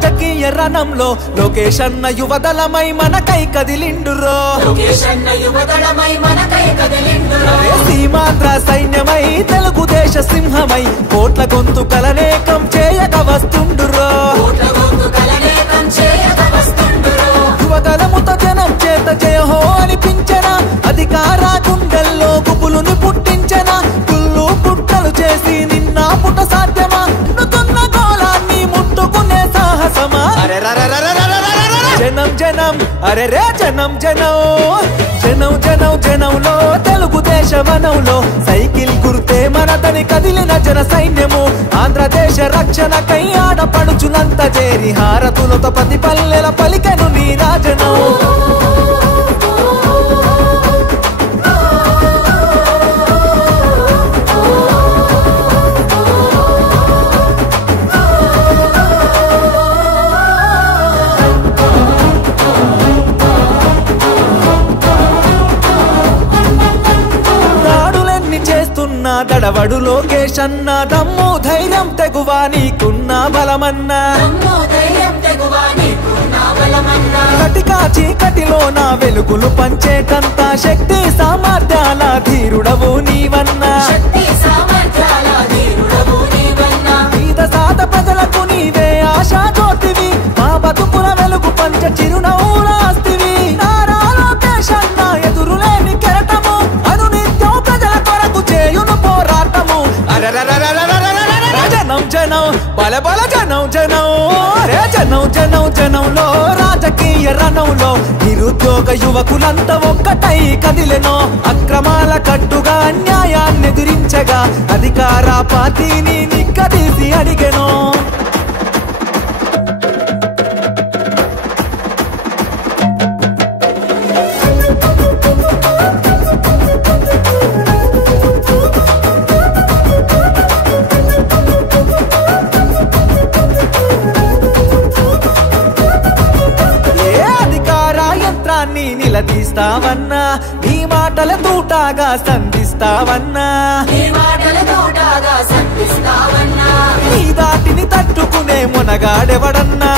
రాజకీయ రణంలో లోకేష్ అన్న యువదళమై మనకై కదిలిండురో సీమాంధ్ర సైన్యమై తెలుగుదేశ సింహమై కోట్ల గొంతుకలనేకం చేయక వస్తుండురో యువగలముత జనం చేత జయహో అనిపించనా అధికార గుండెల్లో గుబులుని పుట్టించనా కుళ్ళు పుట్టలు చేసి నిన్న పుట సాధ్యమా నుతున్న గోళాన్ని ముట్టుకునే సాహసమా జనం జనం అరే రే జనం జనం జనం జనం జనంలో తెలుగుదేశ వనంలో సైకిల్ గుర్తే మనదని కదిలిన జన సైన్యము ఆంధ్రదేశ రక్షణకై ఆడపడుచునంత చేరి హారతులతో ప్రతి పల్లెల పలికెను నీ రాజను దడవడు లోకేష్ అన్న దమ్ము ధైర్యం తెగువా నీకున్న బలమన్నా కటికా చీకటిలో నా వెలుగులు పంచేటంత శక్తి సామర్థ్యాల ధీరుడవు నీవన్నా పేద సాద ప్రజలకు నీవే ఆశా జ్యోతివి మా బతుకుల వెలుగు పంచ చిరునవ్వులాస్తివి నారా లోకేష్ అన్న ఎదురులేని కెరటము అనునిత్యం ప్రజల కొరకు చేయును పోరాటము జనం జనం బల బల జనం జనం రే జనం జనం జనంలో రాజకీయ రణంలో నిరుద్యోగ యువకులంతా ఒక్కటై కదిలెనో అక్రమాల కట్టుగా అన్యాయాన్ని ఎదిరించగా అధికార పార్టీని నిక్కదీసి అడిగెనో నిలదీస్తావన్నా నీ మాటల తూటాగా సంధిస్తావన్నా నీ దాటిని తట్టుకునే మునగాడెవడన్నా